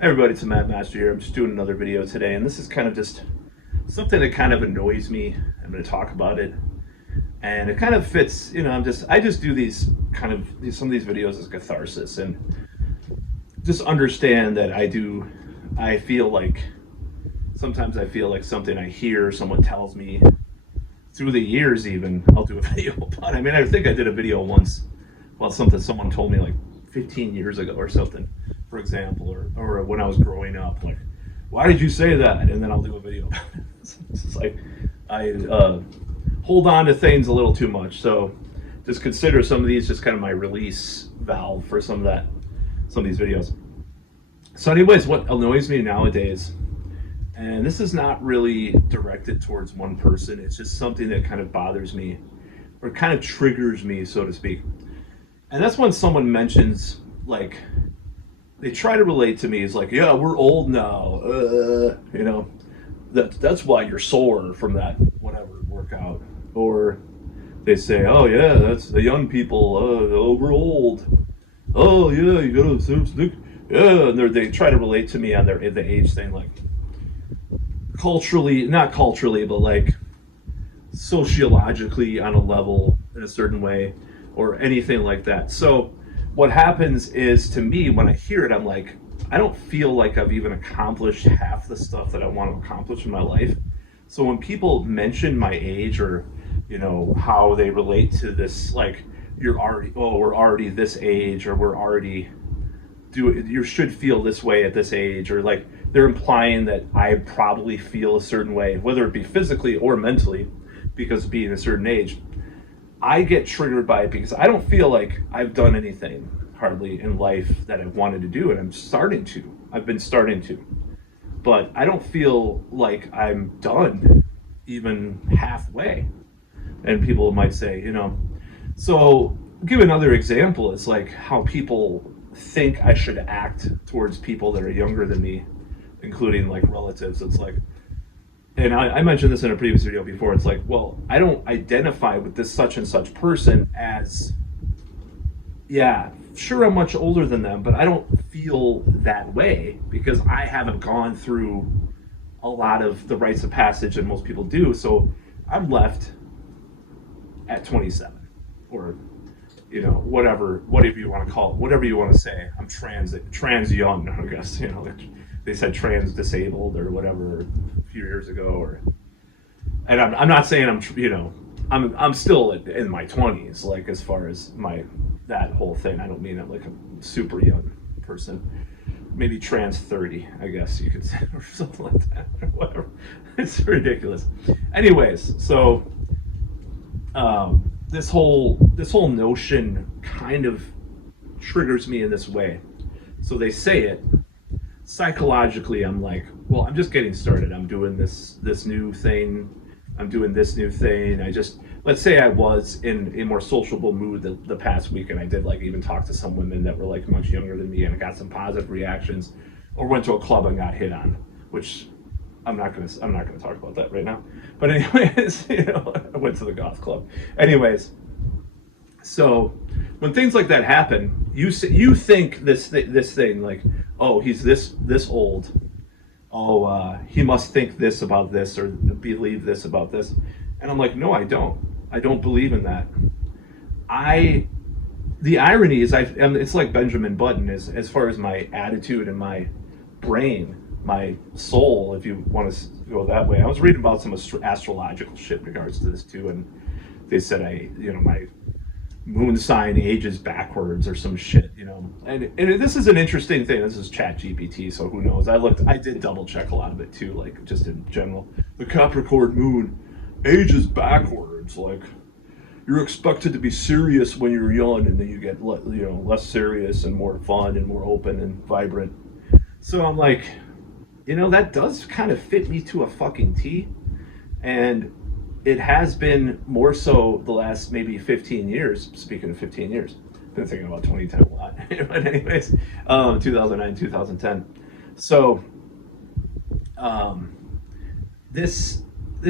Hey everybody, it's Matt Master here. I'm just doing another video today, and this is kind of just something that kind of annoys me. I'm going to talk about it, and it kind of fits. I just do these some of these videos as catharsis, and just understand that I feel like sometimes I feel like something I hear someone tells me through the years. Even I'll do a video about. I mean, I think I did a video once about something someone told me like 15 years ago or something, for example, or when I was growing up, like, why did you say that? And then I'll do a video about it. It's just like I hold on to things a little too much. So just consider some of these just kind of my release valve for some of these videos. So anyways, what annoys me nowadays, and this is not really directed towards one person, it's just something that kind of bothers me or kind of triggers me, so to speak. And that's when someone mentions, like, they try to relate to me as like, yeah, we're old now, that's why you're sore from that whatever workout. Or they say, oh yeah, that's the young people, oh, we're old. Oh yeah, you gotta stick. Yeah, and they try to relate to me on the age thing, like culturally, not culturally, but like sociologically on a level in a certain way, or anything like that. So what happens is, to me, when I hear it, I'm like, I don't feel like I've even accomplished half the stuff that I want to accomplish in my life. So when people mention my age, or how they relate to this, like, we're already this age, or you should feel this way at this age, or like they're implying that I probably feel a certain way, whether it be physically or mentally, because of being a certain age. I get triggered by it because I don't feel like I've done anything hardly in life that I've wanted to do, and I've been starting to, but I don't feel like I'm done even halfway. And people might say, so give another example. It's like how people think I should act towards people that are younger than me, including like relatives. It's like, and I mentioned this in a previous video before, it's like, well, I don't identify with this such and such person as, yeah, sure, I'm much older than them, but I don't feel that way because I haven't gone through a lot of the rites of passage that most people do. So I'm left at 27, or whatever you want to call it, whatever you want to say. I'm trans young, I guess. They said trans disabled or whatever a few years ago, and I'm not saying I'm still in my 20s, like, as far as that whole thing. I don't mean I'm like a super young person. Maybe trans 30, I guess you could say, or something like that, or whatever. It's ridiculous. Anyways, so this whole notion kind of triggers me in this way. So they say it psychologically. I'm like, well, I'm just getting started. I'm doing this new thing. Let's say I was in a more sociable mood the past week, and I did, like, even talk to some women that were like much younger than me, and I got some positive reactions, or went to a club and got hit on, which I'm not gonna talk about that right now. But anyways, I went to the golf club. Anyways, so when things like that happen, you think this thing, like, oh, he's this old. Oh, he must think this about this, or believe this about this. And I'm like, no, I don't. I don't believe in that. The irony is, it's like Benjamin Button, as far as my attitude and my brain, my soul, if you want to go that way. I was reading about some astrological shit in regards to this too, and they said my moon sign ages backwards or some shit, and this is an interesting thing. This is Chat GPT, so who knows. I did double check a lot of it too, like, just in general. The Capricorn moon ages backwards, like, you're expected to be serious when you're young, and then you get less serious and more fun and more open and vibrant. So I'm like, that does kind of fit me to a fucking T. And it has been more so the last maybe 15 years. Speaking of 15 years, I've been thinking about 2010 a lot. But anyways, 2009, 2010. So this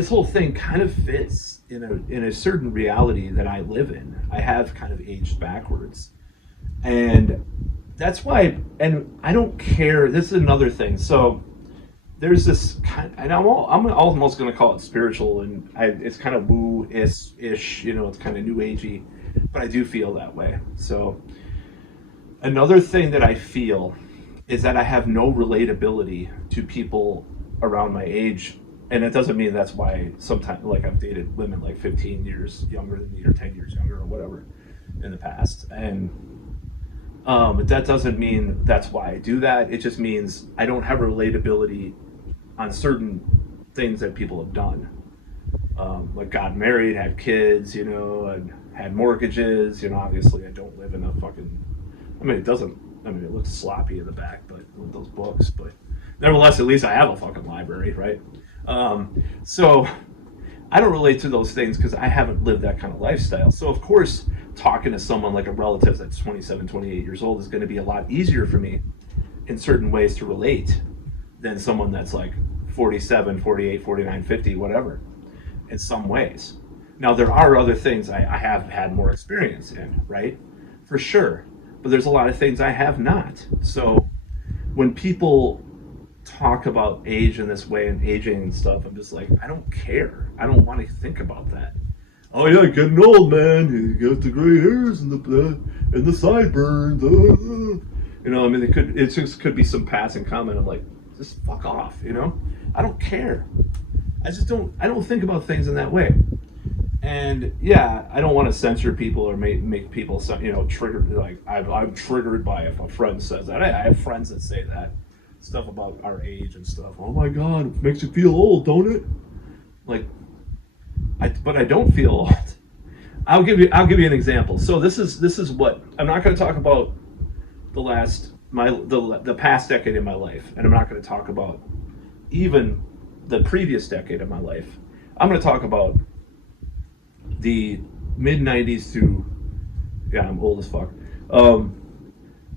whole thing kind of fits in a certain reality that I live in. I have kind of aged backwards. And that's why, and I don't care. This is another thing. So there's this kind, and I'm almost going to call it spiritual, and it's kind of woo-ish, it's kind of new agey, but I do feel that way. So another thing that I feel is that I have no relatability to people around my age, and it doesn't mean that's why sometimes, like, I've dated women like 15 years younger than me or 10 years younger or whatever in the past, and but that doesn't mean that's why I do that. It just means I don't have a relatability on certain things that people have done. Like got married, had kids, and had mortgages. Obviously I don't live in a fucking. I mean, it looks sloppy in the back, but with those books. But nevertheless, at least I have a fucking library, right? So I don't relate to those things because I haven't lived that kind of lifestyle. So of course, talking to someone like a relative that's 27, 28 years old is going to be a lot easier for me in certain ways to relate than someone that's like 47, 48, 49, 50, whatever, in some ways. Now, there are other things I have had more experience in, right? For sure. But there's a lot of things I have not. So when people talk about age in this way and aging and stuff, I'm just like, I don't care. I don't want to think about that. Oh yeah, getting old, man. You got the gray hairs and the sideburns. I mean, it just could be some passing comment. I'm like, just fuck off. I don't care. I don't think about things in that way. And yeah, I don't want to censor people or make people triggered. Like I'm triggered by if a friend says that. I have friends that say that stuff about our age and stuff. Oh my God, it makes you feel old, don't it? Like, but I don't feel old. I'll give you an example. So this is what I'm not going to talk about the past decade in my life, and I'm not going to talk about even the previous decade of my life. I'm going to talk about the mid 90s through, yeah, I'm old as fuck. I'm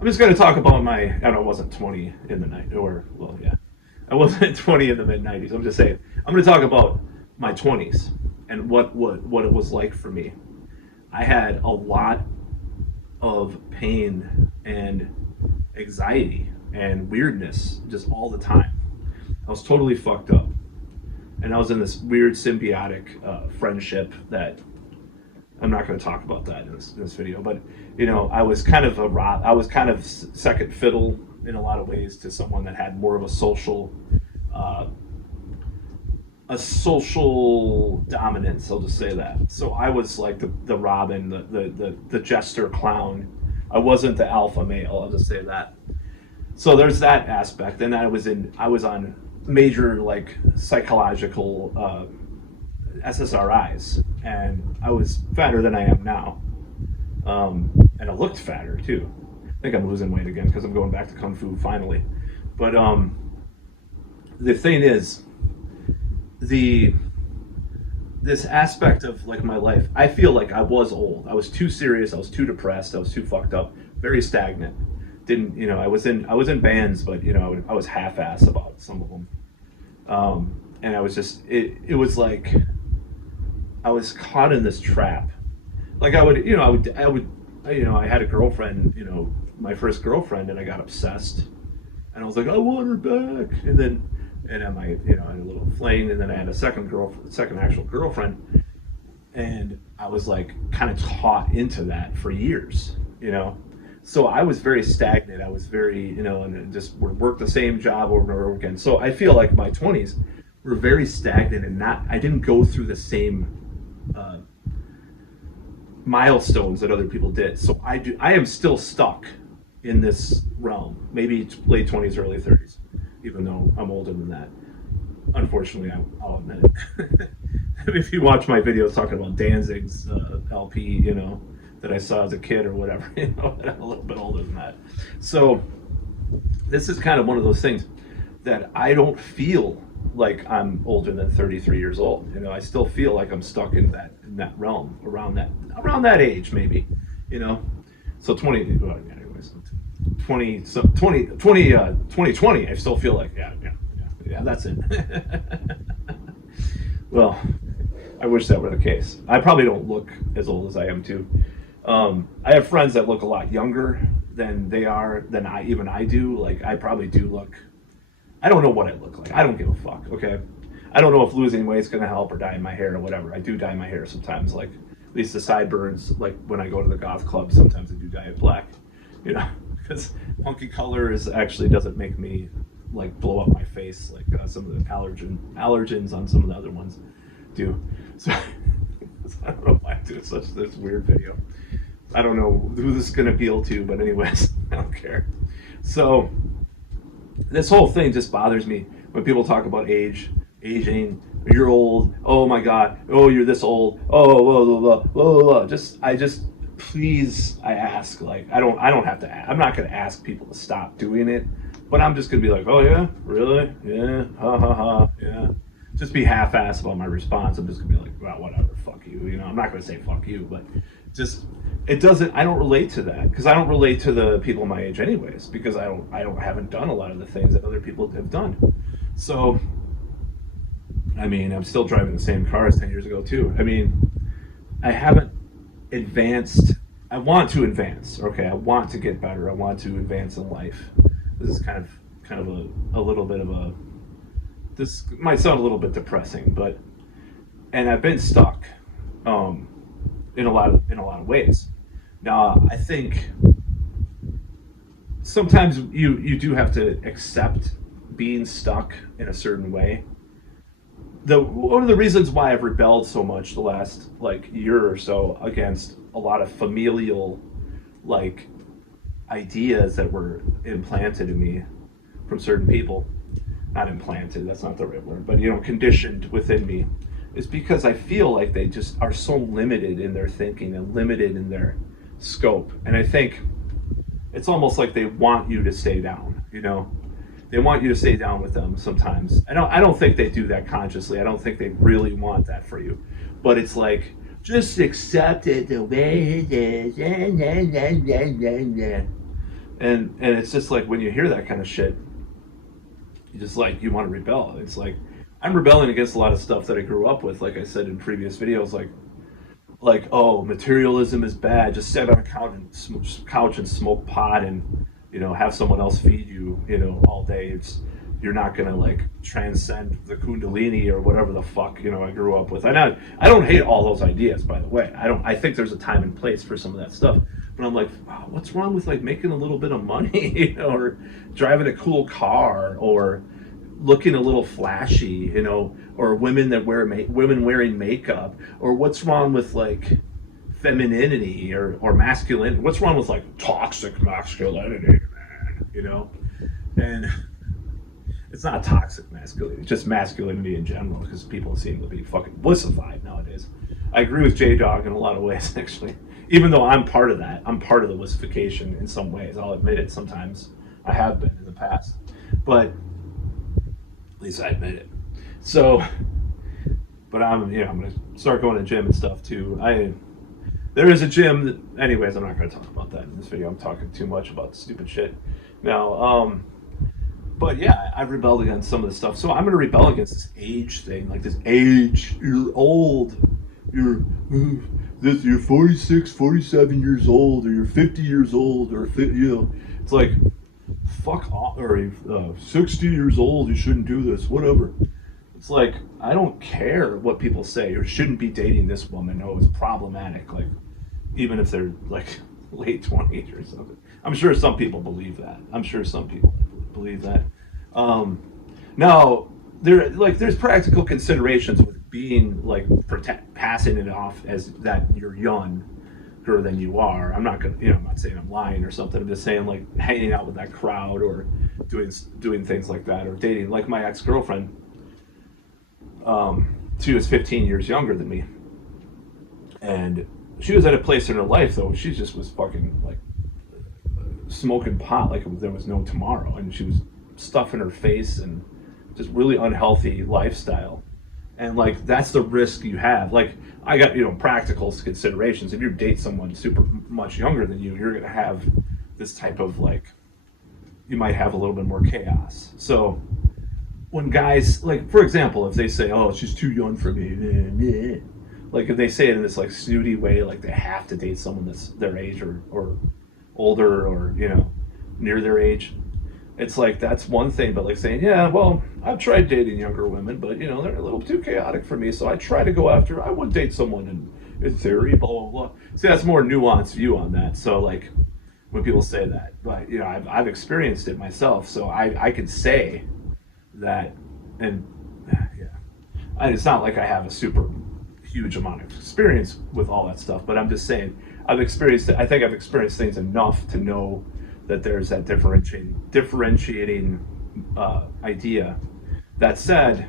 just going to talk about I wasn't 20 in the night, I wasn't 20 in the mid 90s. I'm just saying, I'm going to talk about my 20s and what it was like for me. I had a lot of pain and anxiety and weirdness just all the time. I was totally fucked up. And I was in this weird symbiotic friendship that I'm not going to talk about that in this video, but I was kind of second fiddle in a lot of ways to someone that had more of a social dominance. I'll just say that. So I was like the Robin, the jester clown. I wasn't the alpha male. I'll just say that. So there's that aspect, and I was on major like psychological SSRIs, and I was fatter than I am now, and I looked fatter too. I think I'm losing weight again because I'm going back to Kung Fu finally. But the thing is, this aspect of like my life, I feel like I was old. I was too serious. I was too depressed. I was too fucked up. Very stagnant. Didn't I was in bands, but I was half-ass about some of them. And I was just it was like I was caught in this trap. Like I had a girlfriend, my first girlfriend, and I got obsessed, and I was like, I want her back, and then I had a little fling, and then I had a second actual girlfriend, and I was like kind of taught into that for years, So I was very stagnant. I was very, and just worked the same job over and over again. So I feel like my 20s were very stagnant, and I didn't go through the same milestones that other people did. So I am still stuck in this realm, maybe late 20s, early 30s, even though I'm older than that. Unfortunately, I'll admit it. If you watch my videos talking about Danzig's LP, that I saw as a kid or whatever, I'm a little bit older than that. So this is kind of one of those things that I don't feel like I'm older than 33 years old. I still feel like I'm stuck in that realm, around that age, maybe, So 2020, I still feel like, yeah, that's it. Well, I wish that were the case. I probably don't look as old as I am too. I have friends that look a lot younger than they are than I do. Like I probably do look. I don't know what I look like. I don't give a fuck. Okay. I don't know if losing weight is gonna help or dyeing my hair or whatever. I do dye my hair sometimes. Like at least the sideburns. Like when I go to the goth club, sometimes I do dye it black. You know, because funky color is actually doesn't make me like blow up my face like some of the allergens on some of the other ones do. So I don't know why I do such this weird video. I don't know who this is going to appeal to, but anyways, I don't care. So this whole thing just bothers me when people talk about aging. You're old. Oh my God. Oh, you're this old. Oh, blah, blah, blah, blah, blah. Please, I ask. Like, I don't have to. I'm not going to ask people to stop doing it, but I'm just going to be like, oh yeah, really, yeah, ha ha ha, yeah. Just be half-assed about my response. I'm just going to be like, well, whatever, fuck you. You know, I'm not going to say fuck you, but just it doesn't. I don't relate to that because I don't relate to the people my age, anyways. Because I haven't done a lot of the things that other people have done. So, I mean, I'm still driving the same car as 10 years ago too. I mean, I haven't advanced. I want to advance. Okay, I want to get better. I want to advance in life. This is kind of a little bit of a. This might sound a little bit depressing, but and I've been stuck in a lot of ways. Now I think sometimes you do have to accept being stuck in a certain way. One of the reasons why I've rebelled so much the last like year or so against a lot of familial like ideas that were implanted in me from certain people, not implanted, that's not the right word, but conditioned within me, is because I feel like they just are so limited in their thinking and limited in their scope. And I think it's almost like they want you to stay down, They want you to stay down with them sometimes. I don't think they do that consciously. I don't think they really want that for you. But it's like, just accept it the way it is. And it's just like when you hear that kind of shit, you want to rebel. It's like I'm rebelling against a lot of stuff that I grew up with. Like I said in previous videos, like oh, materialism is bad. Just sit on a couch and smoke pot and have someone else feed you all day. You're not gonna like transcend the Kundalini or whatever the fuck I grew up with. I don't hate all those ideas, by the way. I think there's a time and place for some of that stuff. But I'm like, wow, what's wrong with like making a little bit of money, or driving a cool car, or looking a little flashy, or women wearing makeup, or what's wrong with like femininity or masculinity? What's wrong with like toxic masculinity, man? And it's not toxic masculinity, it's just masculinity in general, because people seem to be fucking wussified nowadays. I agree with J-Dog in a lot of ways, actually. Even though I'm part of that, I'm part of the wussification in some ways. I'll admit it sometimes. I have been in the past. But at least I admit it. So, but I'm going to start going to gym and stuff too. There is a gym that, anyways, I'm not going to talk about that in this video. I'm talking too much about stupid shit now. But yeah, I've rebelled against some of the stuff. So I'm going to rebel against this age thing, like this age. You're old. You're 46, 47 years old, or you're 50 years old, or it's like, fuck off, or 60 years old, you shouldn't do this, whatever. It's like, I don't care what people say. You shouldn't be dating this woman. No, it's problematic. Like, even if they're like late 20s or something. I'm sure some people believe that. Now, there's practical considerations with being like passing it off as that you're younger than you are. I'm not gonna, I'm not saying I'm lying or something. I'm just saying like hanging out with that crowd or doing things like that, or dating. Like my ex-girlfriend, she was 15 years younger than me, and she was at a place in her life though. She just was fucking like smoking pot like there was no tomorrow, and she was stuffing her face and just really unhealthy lifestyle. And like that's the risk you have. Like I got practical considerations. If you date someone super much younger than you, you're gonna have this type of like, you might have a little bit more chaos. So when guys, like for example, if they say, oh, she's too young for me, like if they say it in this like snooty way, like they have to date someone that's their age or older or near their age. It's like that's one thing, but like saying, yeah, well, I've tried dating younger women, but they're a little too chaotic for me, so I try to go after. I would date someone in theory, blah blah blah. See, that's more nuanced view on that. So like when people say that, but I've experienced it myself, so I can say that, and yeah, it's not like I have a super huge amount of experience with all that stuff, but I'm just saying I've experienced it. I think I've experienced things enough to know that there's that differentiating idea. That said,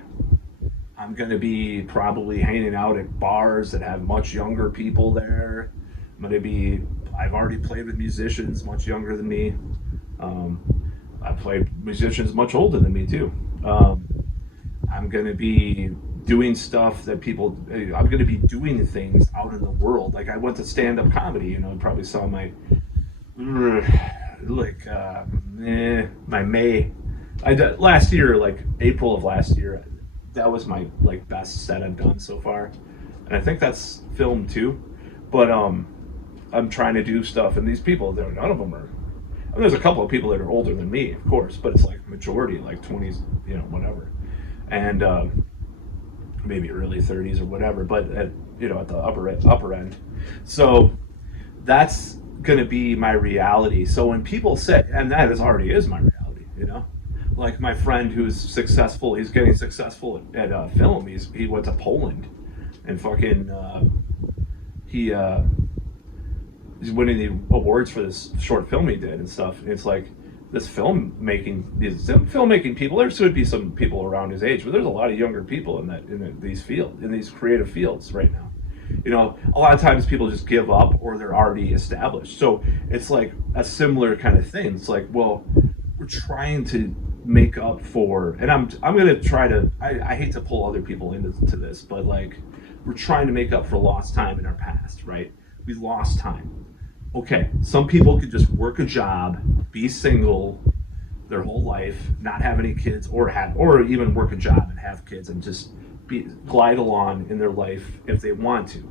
I'm going to be probably hanging out at bars that have much younger people there. I'm going to be. I've already played with musicians much younger than me. Um, I've played musicians much older than me too. Um, I'm going to be doing stuff that people. I'm going to be doing things out in the world. Like I went to stand-up comedy. You probably saw my like my May. I did last year, like April of last year. That was my like best set I've done so far, and I think that's filmed too. But I'm trying to do stuff, and these people, none of them are. I mean, there's a couple of people that are older than me, of course, but it's like majority, like 20s, whatever, and maybe early 30s or whatever. But at the upper end, so that's going to be my reality. So when people say, and that already is my reality. Like my friend who's successful, he's getting successful at film. He went to Poland, and fucking he's winning the awards for this short film he did and stuff. And it's like these filmmaking people. There should be some people around his age, but there's a lot of younger people in these creative fields right now. A lot of times people just give up or they're already established. So it's like a similar kind of thing. It's like, well, we're trying to make up for, and I'm gonna try to. I hate to pull other people into this, but like we're trying to make up for lost time in our past, right? We lost time. Okay, some people could just work a job, be single their whole life, not have any kids, or even work a job and have kids and just glide along in their life if they want to.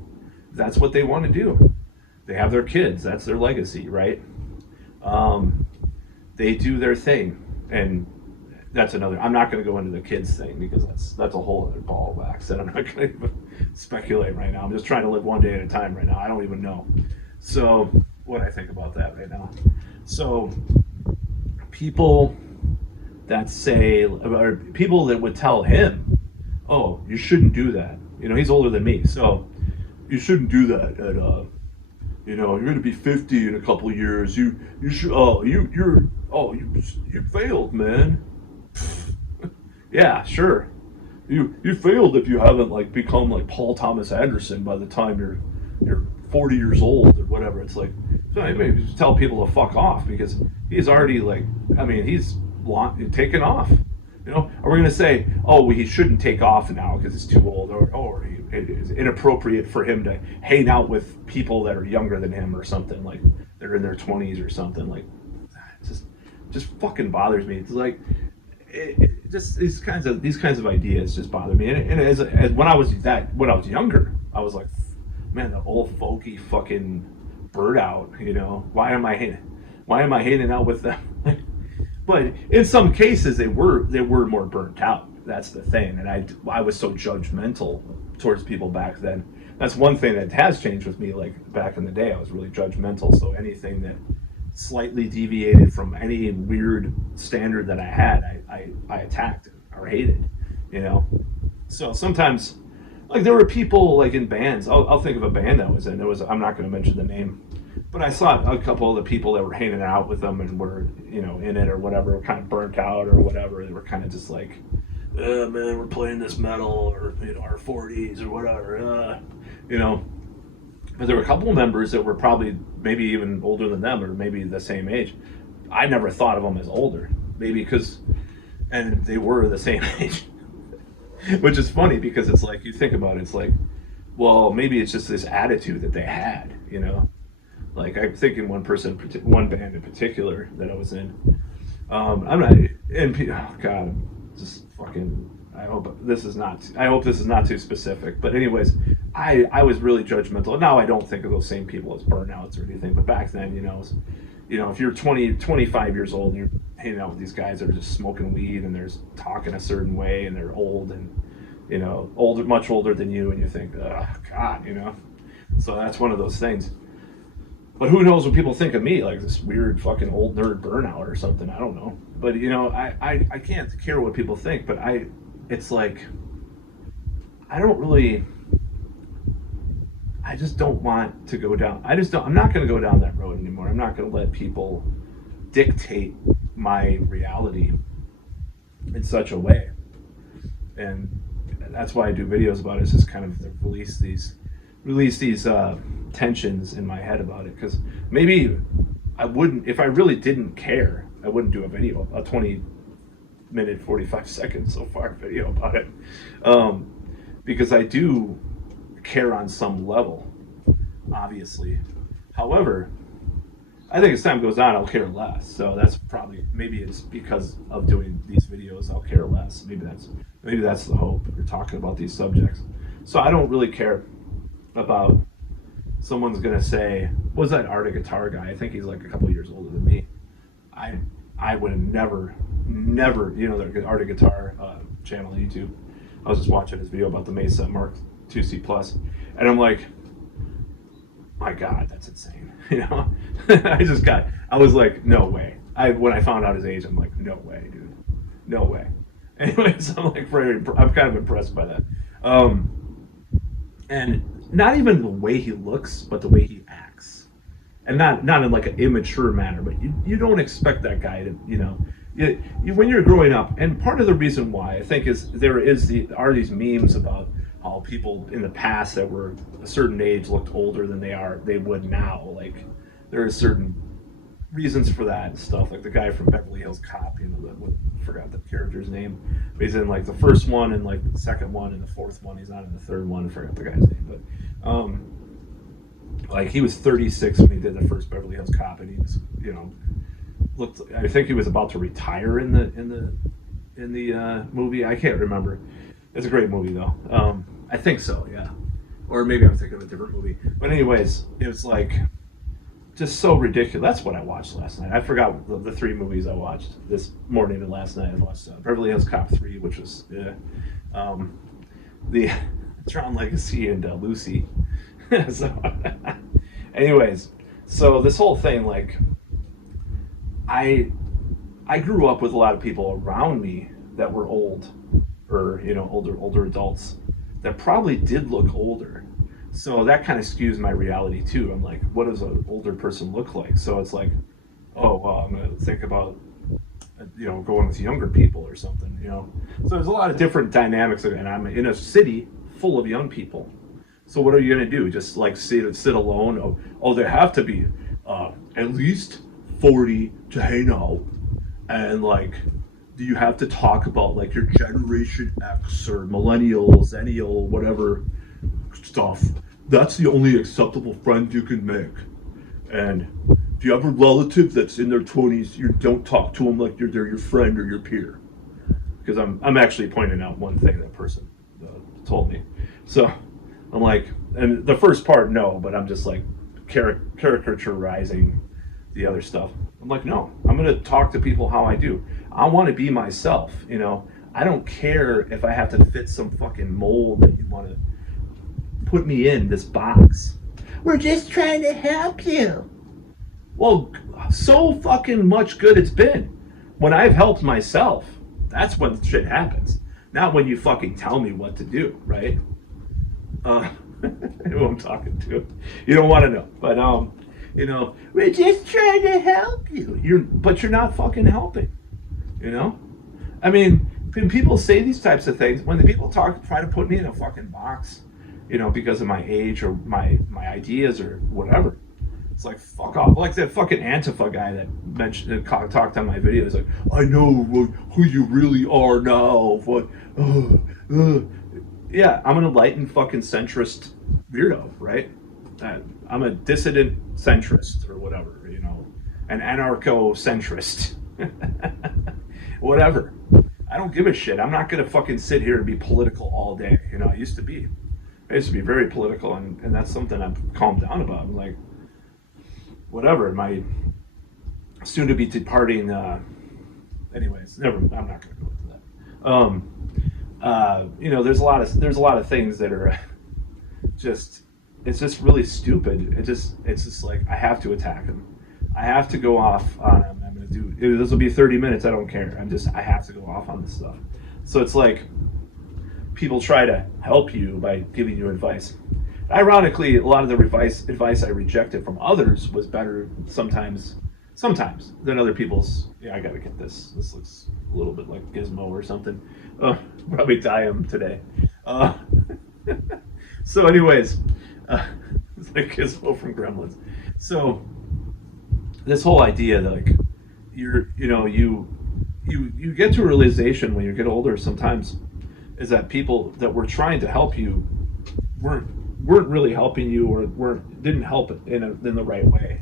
That's what they want to do. They have their kids. That's their legacy, right? They do their thing, and that's another. I'm not going to go into the kids thing because that's a whole other ball of wax that I'm not going to even speculate right now. I'm just trying to live one day at a time right now. I don't even know. So what I think about that right now. So people that say, or people that would tell him, oh, you shouldn't do that. He's older than me, so you shouldn't do that. You're going to be 50 in a couple of years. You should. You failed, man. Yeah, sure. You failed if you haven't like become like Paul Thomas Anderson by the time you're 40 years old or whatever. It's like, so maybe just tell people to fuck off because he's already like, I mean, he's taken off. Are we going to say, oh, well, he shouldn't take off now because he's too old, or it is inappropriate for him to hang out with people that are younger than him or something, like they're in their 20s or something? Like, it just fucking bothers me. It's like, just these kinds of ideas just bother me. And as when I was younger, I was like, man, the old folky fucking bird out. Why am I hanging out with them? But in some cases, they were more burnt out. That's the thing, and I was so judgmental towards people back then. That's one thing that has changed with me. Like back in the day, I was really judgmental. So anything that slightly deviated from any weird standard that I had, I attacked or hated. So sometimes, like there were people like in bands. I'll think of a band I was in. I'm not going to mention the name. But I saw a couple of the people that were hanging out with them and were, in it or whatever, kind of burnt out or whatever. They were kind of just like, man, we're playing this metal or, our 40s or whatever, But there were a couple of members that were probably maybe even older than them or maybe the same age. I never thought of them as older, maybe and they were the same age. Which is funny because it's like, you think about it, it's like, well, maybe it's just this attitude that they had, Like I'm thinking one band in particular that I was in. I'm not, and oh God, just fucking. I hope this is not too specific. But anyways, I was really judgmental. Now I don't think of those same people as burnouts or anything. But back then, if you're 20, 25 years old and you're hanging out with these guys that are just smoking weed and they're talking a certain way and they're old and, older, much older than you, and you think, oh, God, So that's one of those things. But who knows what people think of me, like this weird fucking old nerd burnout or something. I don't know. But, I can't care what people think, but it's like, I don't really, I just don't want to go down. I'm not going to go down that road anymore. I'm not going to let people dictate my reality in such a way. And that's why I do videos about it, is just kind of release these tensions in my head about it. Because maybe I wouldn't, if I really didn't care, I wouldn't do a 20-minute, 45-second so far video about it. Because I do care on some level, obviously. However, I think as time goes on, I'll care less. So that's probably, maybe it's because of doing these videos, I'll care less. Maybe that's the hope. You're talking about these subjects. So I don't really care about someone's gonna say, what was that art of guitar guy? I think he's like a couple years older than me. I would have never, the art of guitar channel on YouTube. I was just watching his video about the Mesa Mark IIc Plus, and I'm like, my God, that's insane. I was like, no way. When I found out his age, I'm like, no way, dude, no way. Anyways, I'm kind of impressed by that. And not even the way he looks, but the way he acts, and not in like an immature manner. But you don't expect that guy to, when you're growing up. And part of the reason why I think is are these memes about how people in the past that were a certain age looked older than they would now. Like there are certain reasons for that and stuff. Like the guy from Beverly Hills Cop, I forgot the character's name, but he's in like the first one and like the second one and the fourth one. He's not in the third one. I forgot the guy's name, but like he was 36 when he did the first Beverly Hills Cop, and he was, looked. I think he was about to retire in the movie. I can't remember. It's a great movie though. I think so, yeah. Or maybe I'm thinking of a different movie. But anyways, it was like just so ridiculous. That's what I watched last night. I forgot the three movies I watched this morning and last night. I watched Beverly Hills Cop 3, which was the Tron Legacy and Lucy. So, anyways, so this whole thing, like, I grew up with a lot of people around me that were old, or older adults that probably did look older. So that kind of skews my reality too. I'm like, what does an older person look like? So it's like, oh well, I'm gonna think about going with younger people or something. So there's a lot of different dynamics, and I'm in a city full of young people. So what are you gonna do? Just like sit alone? Oh, they have to be at least 40 to hang out, and like, do you have to talk about like your Generation X or Millennial, Zennial, whatever stuff? That's the only acceptable friend you can make. And if you have a relative that's in their 20s, you don't talk to them like they're your friend or your peer. Because I'm actually pointing out one thing that person told me. So I'm like, and the first part, no, but I'm just like caricaturizing the other stuff. I'm like, no, I'm going to talk to people how I do. I want to be myself, I don't care if I have to fit some fucking mold that you want to put me in this box. We're just trying to help you. Well, so fucking much good it's been. When I've helped myself, that's when shit happens. Not when you fucking tell me what to do, right? Who I'm talking to. You don't want to know. But, we're just trying to help you. But you're not fucking helping. I mean, when people say these types of things, when the people try to put me in a fucking box, because of my age or my ideas or whatever, it's like, fuck off. Like that fucking Antifa guy that talked on my video. He's like, I know who you really are now. What? Yeah, I'm an enlightened fucking centrist weirdo, right? I'm a dissident centrist or whatever, an anarcho-centrist. Whatever. I don't give a shit. I'm not gonna fucking sit here and be political all day. I used to be very political, and that's something I've calmed down about. I'm like, whatever. soon to be departing. Anyways, never. I'm not going to go into that. There's a lot of things that are just it's just really stupid. It's just like I have to attack him. I have to go off on him. I'm gonna do this will be 30 minutes. I don't care. I have to go off on this stuff. So it's like people try to help you by giving you advice. Ironically, a lot of the advice I rejected from others was better sometimes than other people's. Yeah, I gotta get this. This looks a little bit like Gizmo or something. Probably dye him today. Uh, so, anyways, it's like Gizmo from Gremlins. So this whole idea that like you get to a realization when you get older sometimes is that people that were trying to help you weren't weren't really helping you or didn't help in the right way,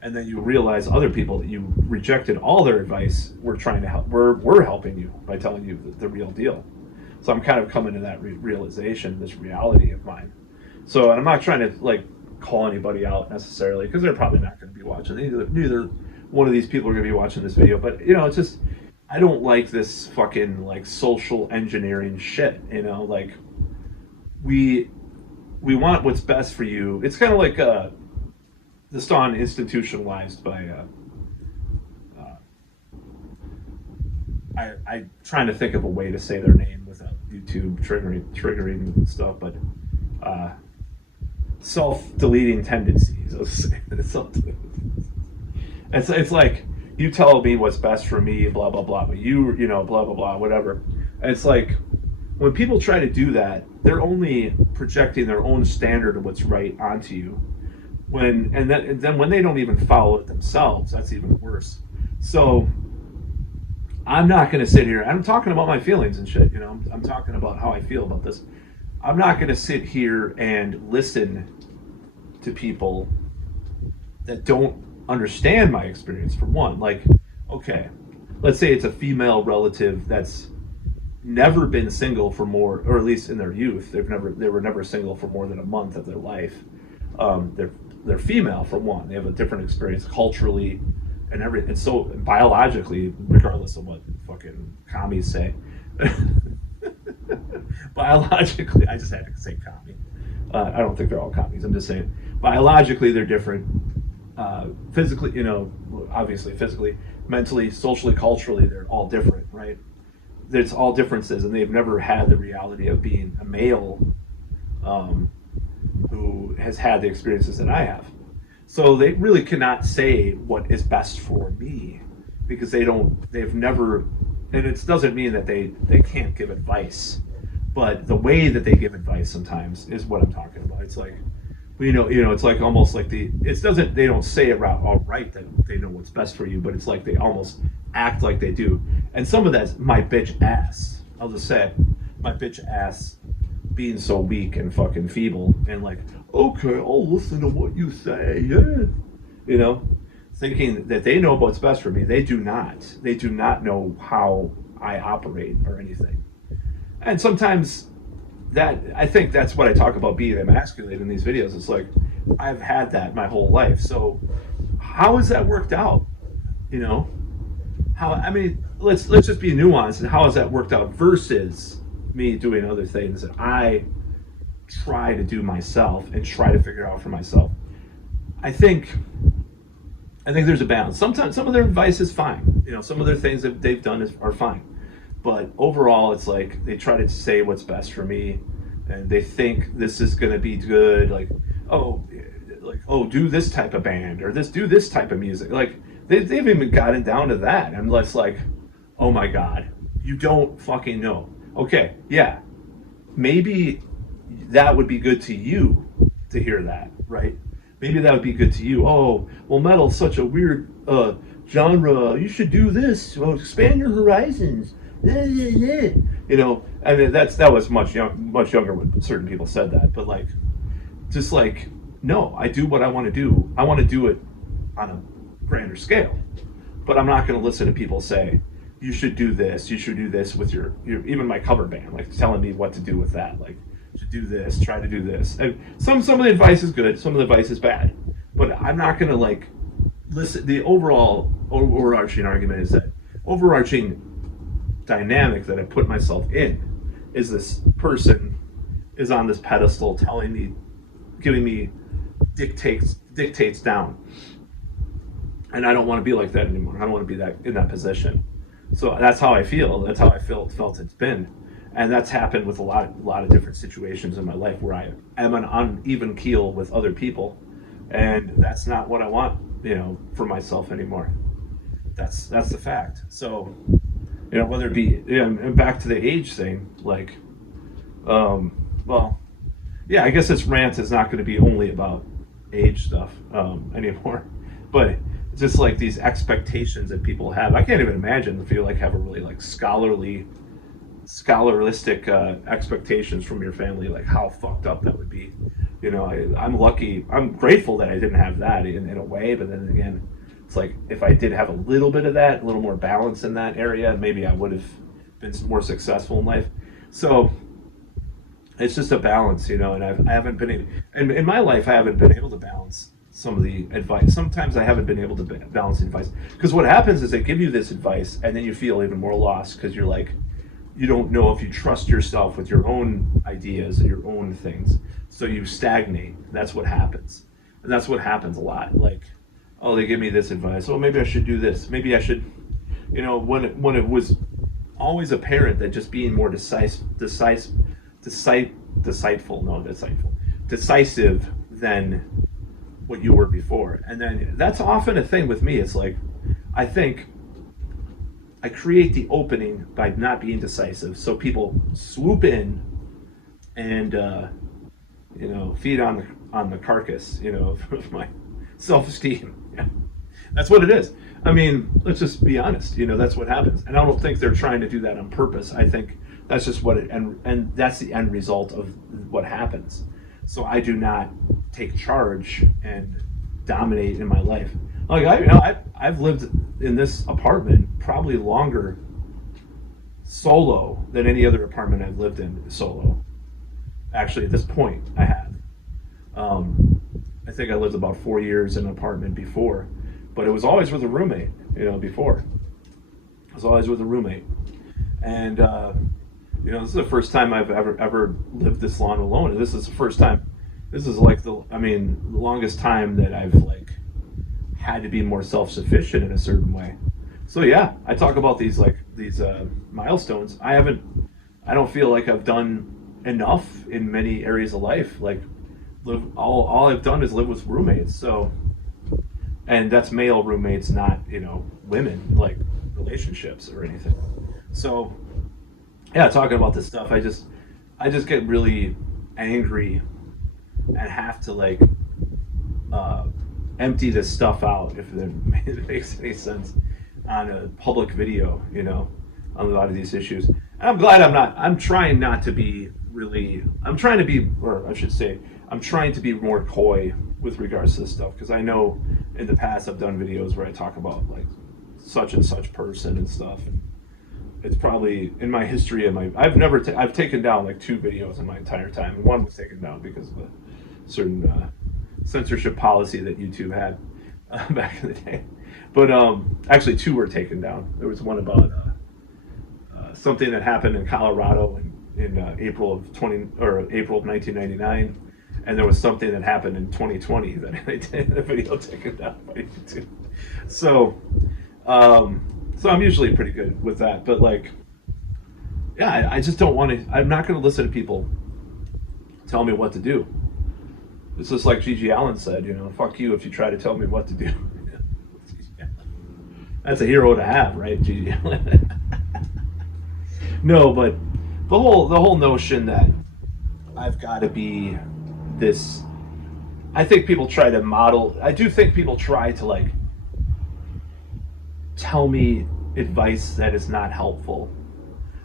and then you realize other people that you rejected all their advice were trying to help were helping you by telling you the real deal. So I'm kind of coming to that realization, this reality of mine. So, and I'm not trying to like call anybody out necessarily because they're probably not going to be watching. Neither one of these people are going to be watching this video. But it's just I don't like this fucking like social engineering shit. Like we want what's best for you. It's kind of like this on institutionalized by I trying to think of a way to say their name without YouTube triggering stuff, but self-deleting tendencies. It's like you tell me what's best for me, blah blah blah, but blah blah blah, whatever. And it's like when people try to do that, they're only projecting their own standard of what's right onto you. Then when they don't even follow it themselves, that's even worse. So I'm not going to sit here. I'm talking about my feelings and shit. I'm talking about how I feel about this. I'm not going to sit here and listen to people that don't understand my experience. For one, like, okay, let's say it's a female relative that's never been single for more, or at least in their youth, they were never single for more than a month of their life. They're female for one. They have a different experience culturally and everything. And so biologically, regardless of what fucking commies say, biologically, I just had to say commie. I don't think they're all commies. I'm just saying biologically they're different. Physically, obviously physically, mentally, socially, culturally, they're all different, right? There's all differences, and they've never had the reality of being a male who has had the experiences that I have. So they really cannot say what is best for me because they've never, and it doesn't mean that they can't give advice, but the way that they give advice sometimes is what I'm talking about. It's like, it's like almost like they don't say it all right that they know what's best for you, but it's like they almost act like they do. And some of that's my bitch ass. I'll just say, my bitch ass being so weak and fucking feeble and like, okay, I'll listen to what you say, yeah. Thinking that they know what's best for me. They do not. They do not know how I operate or anything. And sometimes I think that's what I talk about being emasculated in these videos. It's like, I've had that my whole life. So how has that worked out? Let's just be nuanced. And how has that worked out versus me doing other things that I try to do myself and try to figure out for myself? I think there's a balance. Sometimes some of their advice is fine. Some of their things that they've done are fine. But overall, it's like they try to say what's best for me, and they think this is going to be good. Like, do this type of band or do this type of music. Like they've even gotten down to that. And it's like, oh my God, you don't fucking know. Okay, yeah, maybe that would be good to you to hear that, right? Maybe that would be good to you. Oh, well, metal's such a weird genre. You should do this. Well, expand your horizons. And that was much younger when certain people said that. But like, just like, no, I do what I want to do. I want to do it on a grander scale. But I'm not going to listen to people say, you should do this. You should do this with your even my cover band, like telling me what to do with that. Like, you should do this. Try to do this. And some of the advice is good. Some of the advice is bad. But I'm not going to like listen, the overarching argument is that overarching dynamic that I put myself in is this person is on this pedestal telling me, giving me dictates down, and I don't want to be like that anymore. I don't want to be that in that position. So that's how I feel. That's how I felt it's been, and that's happened with a lot of different situations in my life where I am an uneven keel with other people, and that's not what I want, for myself anymore. That's the fact. So, whether it be, and back to the age thing, like, well, yeah, I guess this rant is not going to be only about age stuff anymore, but just like these expectations that people have. I can't even imagine if you like have a really like scholaristic expectations from your family, like how fucked up that would be. I'm lucky. I'm grateful that I didn't have that in a way, but then again, it's like if I did have a little bit of that, a little more balance in that area, maybe I would have been more successful in life. So it's just a balance, and I haven't been, in my life, I haven't been able to balance some of the advice. Sometimes I haven't been able to balance the advice because what happens is they give you this advice and then you feel even more lost because you're like, you don't know if you trust yourself with your own ideas and your own things. So you stagnate. That's what happens. And that's what happens a lot. Like, oh, they give me this advice. Oh, maybe I should do this. Maybe I should, when it was always apparent that just being more decisive than what you were before. And then that's often a thing with me. It's like, I think I create the opening by not being decisive. So people swoop in and, feed on the carcass, of my self-esteem. Yeah. That's what it is. I mean, let's just be honest. That's what happens. And I don't think they're trying to do that on purpose. I think that's just what and that's the end result of what happens. So I do not take charge and dominate in my life. Like I've lived in this apartment probably longer solo than any other apartment I've lived in solo. Actually, at this point, I have. I think I lived about 4 years in an apartment before, but it was always with a roommate. Before I was always with a roommate, and this is the first time I've ever lived this long alone, and this is the first time. This is like the longest time that I've like had to be more self-sufficient in a certain way. So yeah, I talk about these milestones. I don't feel like I've done enough in many areas of life. Like all I've done is live with roommates. So, and that's male roommates, not women, like relationships or anything. So yeah, talking about this stuff, I just get really angry and have to like empty this stuff out, if it makes any sense, on a public video, on a lot of these issues. And I'm glad I'm trying not to be really, I'm trying to be, or I should say, I'm trying to be more coy with regards to this stuff, because I know in the past I've done videos where I talk about like such and such person and stuff, and it's probably in my history of I've taken down like 2 videos in my entire time. One was taken down because of a certain censorship policy that YouTube had back in the day. But actually 2 were taken down. There was one about something that happened in Colorado in April of 1999, and there was something that happened in 2020 that I did a video taken down by YouTube. So I'm usually pretty good with that, but like, yeah, I just don't want to. I'm not going to listen to people tell me what to do. It's just like Gigi Allen said, fuck you if you try to tell me what to do. That's a hero to have, right, Gigi Allen? No, but the whole notion that I've got to be this. I think people try to model. I do think people try to like tell me advice that is not helpful.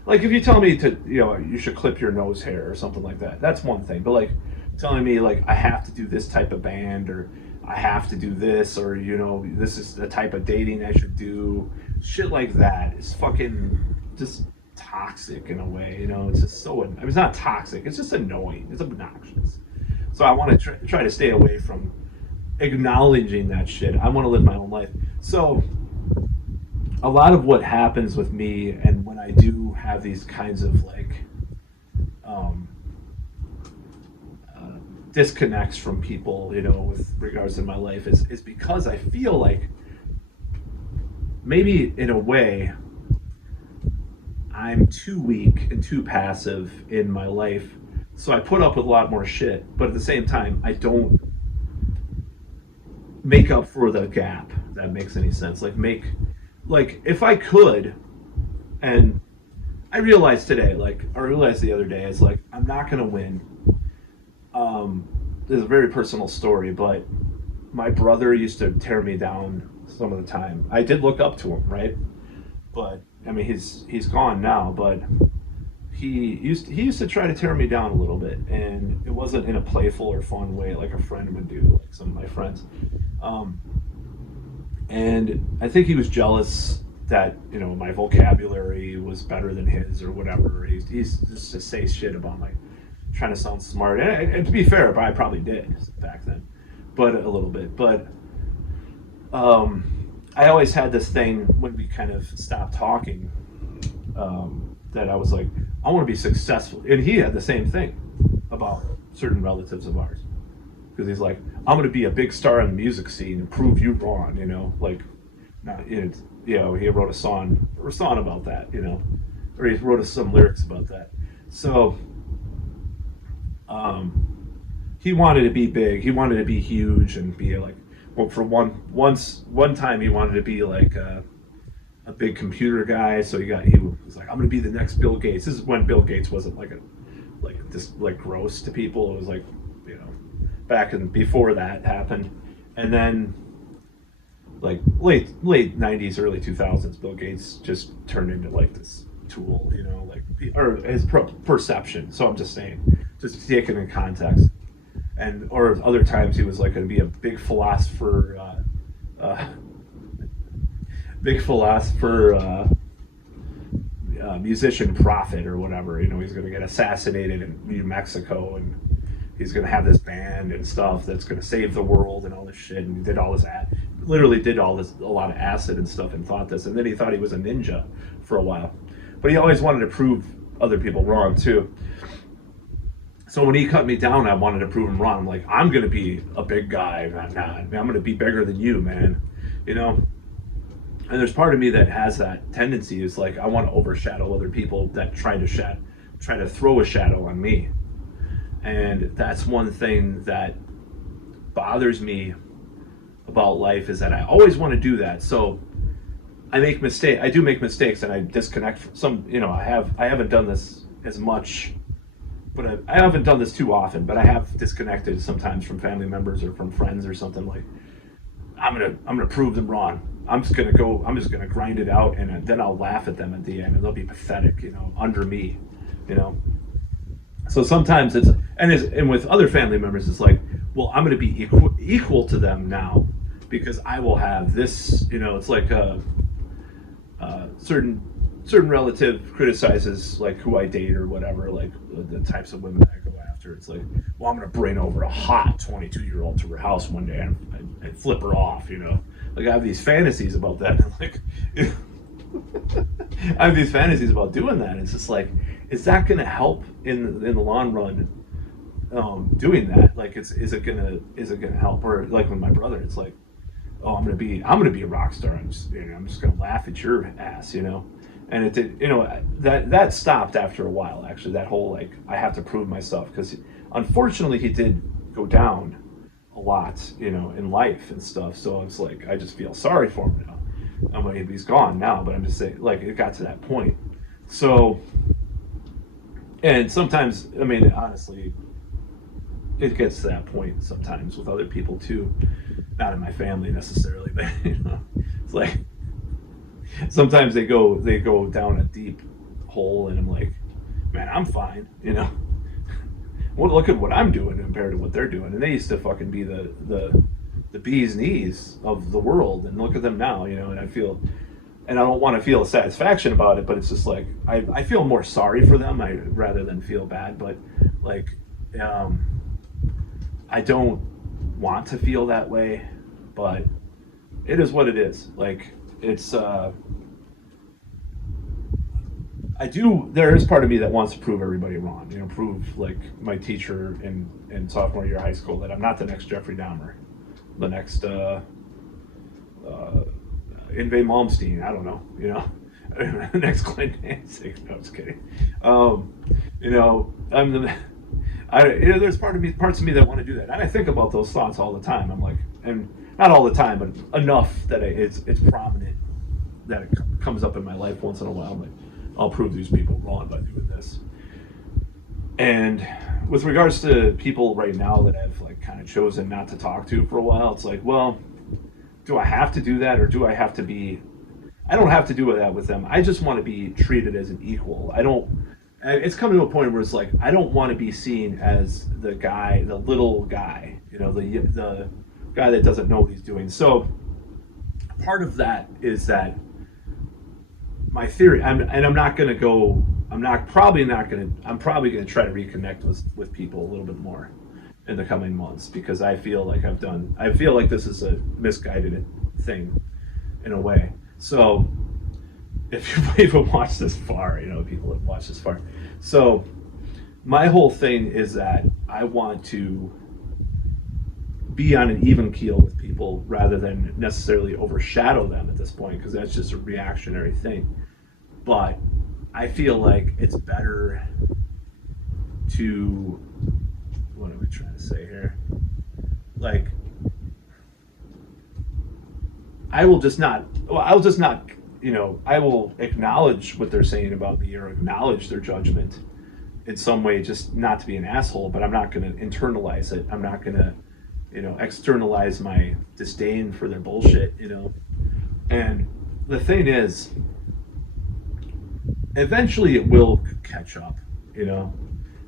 Like if you tell me to, you should clip your nose hair or something like that, that's one thing. But like telling me like I have to do this type of band, or I have to do this, or this is the type of dating I should do, shit like that is fucking just toxic in a way. It's just so. It's not toxic. It's just annoying. It's obnoxious. So I want to try to stay away from acknowledging that shit. I want to live my own life. So a lot of what happens with me, and when I do have these kinds of like um, uh, disconnects from people, with regards to my life, is because I feel like maybe in a way I'm too weak and too passive in my life. So I put up with a lot more shit, but at the same time, I don't make up for the gap. If that makes any sense? Like if I could, and I realized the other day, it's like I'm not gonna win. This is a very personal story, but my brother used to tear me down some of the time. I did look up to him, right? But I mean, he's gone now, but he used to try to tear me down a little bit, and it wasn't in a playful or fun way like a friend would do, like some of my friends. Um, and I think he was jealous that my vocabulary was better than his or whatever. He's just to say shit about my trying to sound smart, and to be fair, I probably did back then, but a little bit. But I always had this thing when we kind of stopped talking, that I was like, I want to be successful, and he had the same thing about certain relatives of ours, because he's like, I'm going to be a big star in the music scene and prove you wrong, like, not, he wrote a song about that, or he wrote some lyrics about that. So, he wanted to be big, he wanted to be huge and be like, well, for one time he wanted to be like a big computer guy, so he was like, I'm going to be the next Bill Gates. This is when Bill Gates wasn't like this like gross to people. It was like, back in before that happened. And then like late 90s, early 2000s, Bill Gates just turned into like this tool, like, or his perception. So I'm just saying, just to take it in context. And or other times he was like going to be a big philosopher, musician, prophet, or whatever. He's going to get assassinated in New Mexico, and he's going to have this band and stuff that's going to save the world and all this shit. And he did all this, literally did all this, a lot of acid and stuff, and thought this. And then he thought he was a ninja for a while, but he always wanted to prove other people wrong too. So when he cut me down, I wanted to prove him wrong. I'm like, I'm going to be a big guy. I'm going to be bigger than you, man. And there's part of me that has that tendency. Is like, I want to overshadow other people that try to throw a shadow on me. And that's one thing that bothers me about life, is that I always want to do that. So I do make mistakes, and I disconnect from some. I haven't done this as much, but I haven't done this too often. But I have disconnected sometimes from family members or from friends or something. Like, I'm gonna prove them wrong. I'm just gonna grind it out, and then I'll laugh at them at the end, and they'll be pathetic, under me, So sometimes and with other family members, it's like, well, I'm gonna be equal to them now, because I will have this, it's like certain relative criticizes like who I date or whatever, like the types of women that I go after. It's like, well, I'm gonna bring over a hot 22-year-old to her house one day and flip her off, Like, I have these fantasies about that. Like, I have these fantasies about doing that. It's just like, is that gonna help in the long run? Doing that, like, is it gonna help? Or like with my brother, it's like, oh, I'm gonna be a rock star. I'm just gonna laugh at your ass, And it did, that stopped after a while. Actually, that whole, like, I have to prove myself, because unfortunately he did go down a lot, in life and stuff. So it's like, I just feel sorry for him now. I mean, he's gone now, but I'm just saying, like, it got to that point. So, and sometimes, I mean, honestly, it gets to that point sometimes with other people too, not in my family necessarily, but it's like, sometimes they go down a deep hole, and I'm like, man, I'm fine, Well, look at what I'm doing compared to what they're doing. And they used to fucking be the bee's knees of the world, and look at them now, and I don't want to feel a satisfaction about it, but it's just like, I feel more sorry for them, rather than feel bad. But like, I don't want to feel that way, but it is what it is. Like, it's there is part of me that wants to prove everybody wrong. Prove, like, my teacher in sophomore year of high school, that I'm not the next Jeffrey Dahmer, the next Yngwie Malmsteen. I don't know. Next Glenn Danzig. No, I'm just kidding. I'm the. There's parts of me that want to do that, and I think about those thoughts all the time. I'm like, and not all the time, but enough that it's prominent, that it comes up in my life once in a while. I'm like, I'll prove these people wrong by doing this. And with regards to people right now that I've, like, kind of chosen not to talk to for a while, it's like, well, do I have to do that, or do I have to be? I don't have to do that with them. I just want to be treated as an equal. I don't. It's coming to a point where it's like, I don't want to be seen as the little guy, the guy that doesn't know what he's doing. So part of that is that my theory, I'm probably going to try to reconnect with people a little bit more in the coming months, because I feel like this is a misguided thing in a way. So if you've even watched this far, people have watched this far. So my whole thing is that I want to be on an even keel with people rather than necessarily overshadow them at this point, because that's just a reactionary thing. But I feel like it's better to, what am I trying to say here? Like, I will acknowledge what they're saying about me, or acknowledge their judgment in some way, just not to be an asshole, but I'm not going to internalize it. I'm not going to, externalize my disdain for their bullshit, And the thing is, eventually it will catch up, It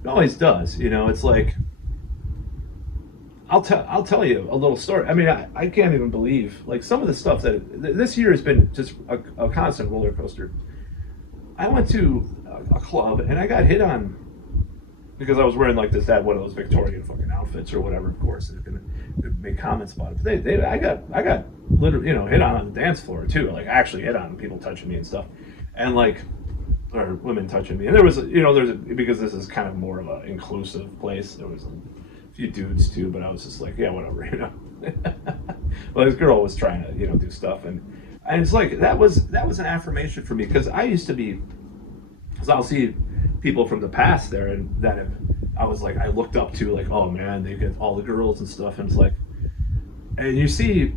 always does, It's like, I'll tell you a little story. I mean, I can't even believe, like, some of the stuff that this year has been just a constant roller coaster. I went to a club and I got hit on because I was wearing, like, one of those Victorian fucking outfits or whatever, of course, and they made comments about it. But I got literally, hit on the dance floor too. Like, actually hit on, people touching me and stuff, and, like, or women touching me. And there was, because this is kind of more of an inclusive place, there was a few dudes too, but I was just like, yeah, whatever, Well, this girl was trying to, do stuff, and it's like, that was an affirmation for me, because I'll see people from the past there, and I looked up to, like, oh man, they get all the girls and stuff, and it's like, and you see,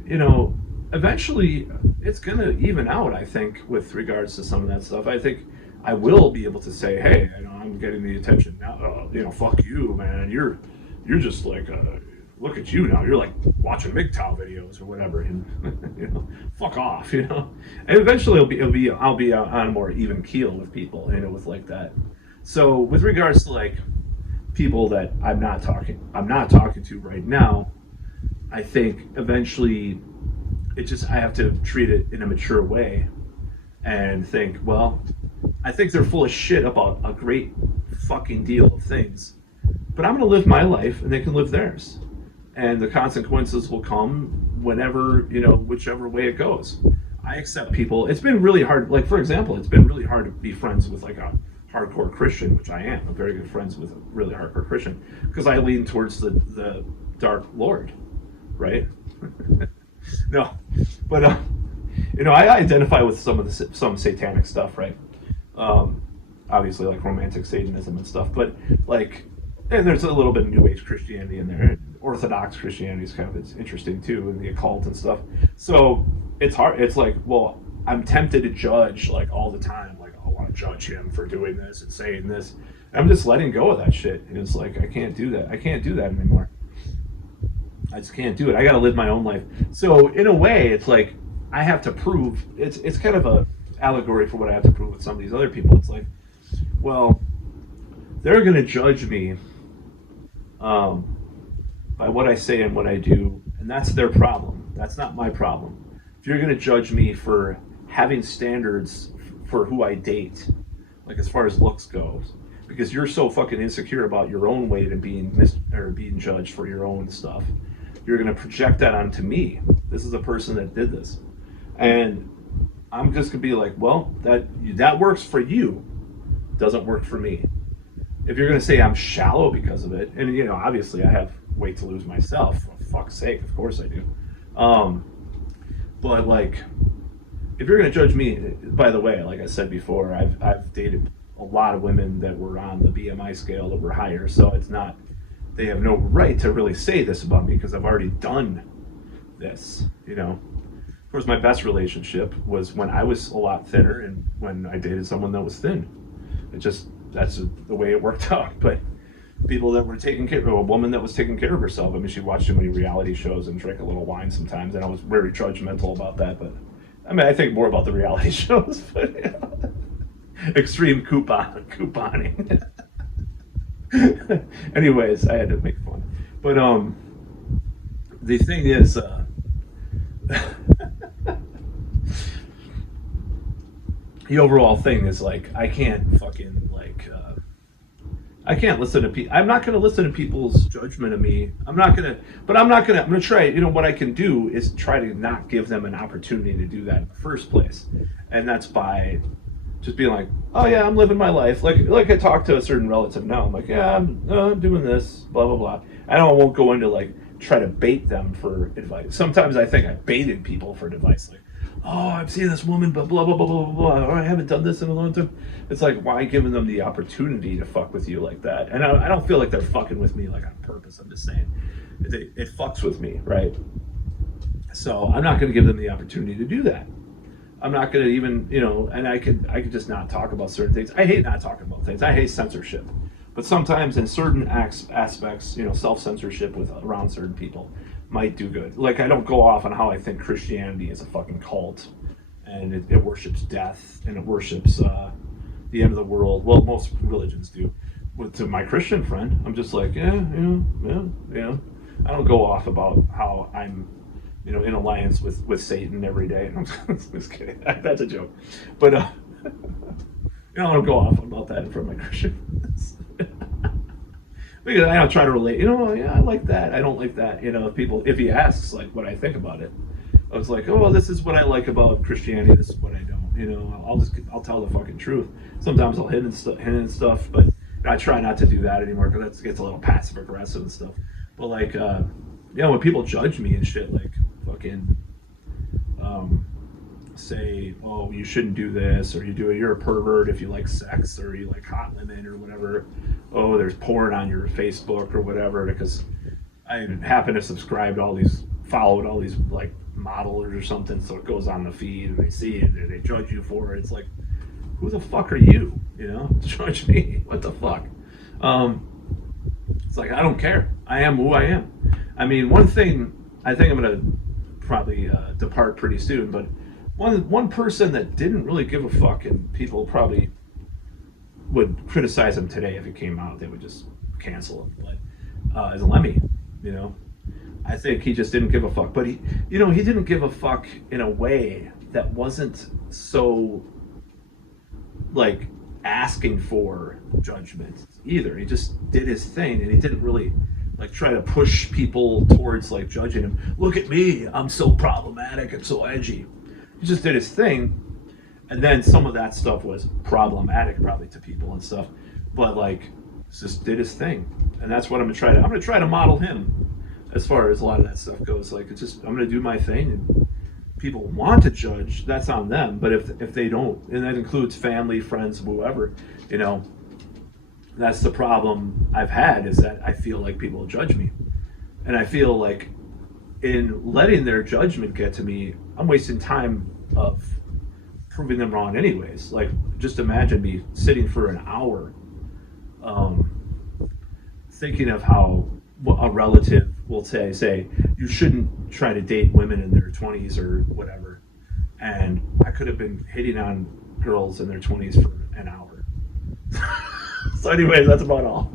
eventually it's gonna even out, I think, with regards to some of that stuff. I think I will be able to say, hey, I'm getting the attention now, fuck you, man, you're just like, look at you now, you're like watching MGTOW videos or whatever, and fuck off, And eventually I'll be on a more even keel with people, with like that. So with regards to, like, people that I'm not talking to right now, I think eventually I have to treat it in a mature way and think, well, I think they're full of shit about a great fucking deal of things, but I'm going to live my life and they can live theirs. And the consequences will come whenever, whichever way it goes. I accept people. It's been really hard. Like, for example, it's been really hard to be friends with, like, a hardcore Christian, which I am. I'm very good friends with a really hardcore Christian, because I lean towards the Dark Lord, right? No, but I identify with some satanic stuff, right? Obviously, like, romantic Satanism and stuff, but, like, and there's a little bit of New Age Christianity in there. Orthodox Christianity is it's interesting too, and the occult and stuff. So it's hard. It's like, well, I'm tempted to judge, like, all the time. Like, I want to judge him for doing this and saying this. And I'm just letting go of that shit. And it's like, I can't do that. I can't do that anymore. I just can't do it. I got to live my own life. So in a way, it's like, I have to prove. It's kind of a allegory for what I have to prove with some of these other people. It's like, well, they're going to judge me by what I say and what I do, and that's their problem. That's not my problem. If you're going to judge me for having standards for who I date, like, as far as looks goes, because you're so fucking insecure about your own weight and being judged for your own stuff, You're going to project that onto me. This is a person that did this. And I'm just going to be like, well, that works for you, doesn't work for me. If you're going to say I'm shallow because of it, and obviously I have weight to lose myself, for fuck's sake, of course I do. Um, but like, if you're going to judge me, by the way, like I said before, I've dated a lot of women that were on the BMI scale that were higher, so it's not, they have no right to really say this about me because I've already done this. Of course, my best relationship was when I was a lot thinner and when I dated someone that was thin. That's the way it worked out. But people that were taking care of a woman that was taking care of herself. I mean, she watched too many reality shows and drank a little wine sometimes, and I was very judgmental about that. But I mean, I think more about the reality shows, but extreme couponing. Anyways, I had to make fun. But the thing is, the overall thing is like I can't fucking I can't listen to people. I'm not going to listen to people's judgment of me. I'm going to try, what I can do is try to not give them an opportunity to do that in the first place. And that's by just being like, oh yeah, I'm living my life. Like I talk to a certain relative now. I'm like, yeah, I'm doing this, blah, blah, blah. I won't go into try to bait them for advice. Sometimes I think I baited people for advice. Like, oh, I've seen this woman, but blah, blah, blah, blah, blah, blah. Or I haven't done this in a long time. It's like, why giving them the opportunity to fuck with you like that? And I don't feel like they're fucking with me on purpose. I'm just saying it fucks with me, right? So I'm not going to give them the opportunity to do that. I'm not going to even, and I could just not talk about certain things. I hate not talking about things. I hate censorship. But sometimes in certain aspects, self-censorship around certain people might do good. Like, I don't go off on how I think Christianity is a fucking cult, and it worships death, and it worships the end of the world. Well, most religions do. To my Christian friend, I'm just like, yeah. I don't go off about how I'm, in alliance with Satan every day. I'm just kidding. That's a joke. But, I don't go off about that in front of my Christian friends. Because I don't try to relate, yeah, I like that, I don't like that. If he asks what I think about it, I was like, oh, this is what I like about Christianity, this is what I don't. I'll tell the fucking truth. Sometimes I'll hint and stuff, but I try not to do that anymore because that gets a little passive aggressive and stuff. But when people judge me and shit, fucking say, oh, you shouldn't do this, or you're a pervert if you like sex, or you like hot women or whatever. Oh, there's porn on your Facebook or whatever, because I happen to subscribe to followed all these modelers or something, so it goes on the feed and they see it and they judge you for it. It's like, who the fuck are you? To judge me? What the fuck? It's like, I don't care. I am who I am. I mean, one thing, I think I'm gonna probably depart pretty soon, but one person that didn't really give a fuck, and people probably would criticize him today if it came out, they would just cancel him. But is Lemmy, I think he just didn't give a fuck. But he didn't give a fuck in a way that wasn't so asking for judgment either. He just did his thing, and he didn't really try to push people towards judging him. Look at me, I'm so problematic and so edgy. He just did his thing, and then some of that stuff was problematic probably to people and stuff, but just did his thing. And that's what I'm gonna try to model him as far as a lot of that stuff goes. I'm gonna do my thing, and people want to judge, that's on them. But if they don't, and that includes family, friends, whoever, that's the problem I've had, is that I feel like people judge me, and I feel like in letting their judgment get to me, I'm wasting time of proving them wrong anyways. Just imagine me sitting for an hour thinking of how a relative will say you shouldn't try to date women in their 20s or whatever, and I could have been hitting on girls in their 20s for an hour. So anyways, that's about all.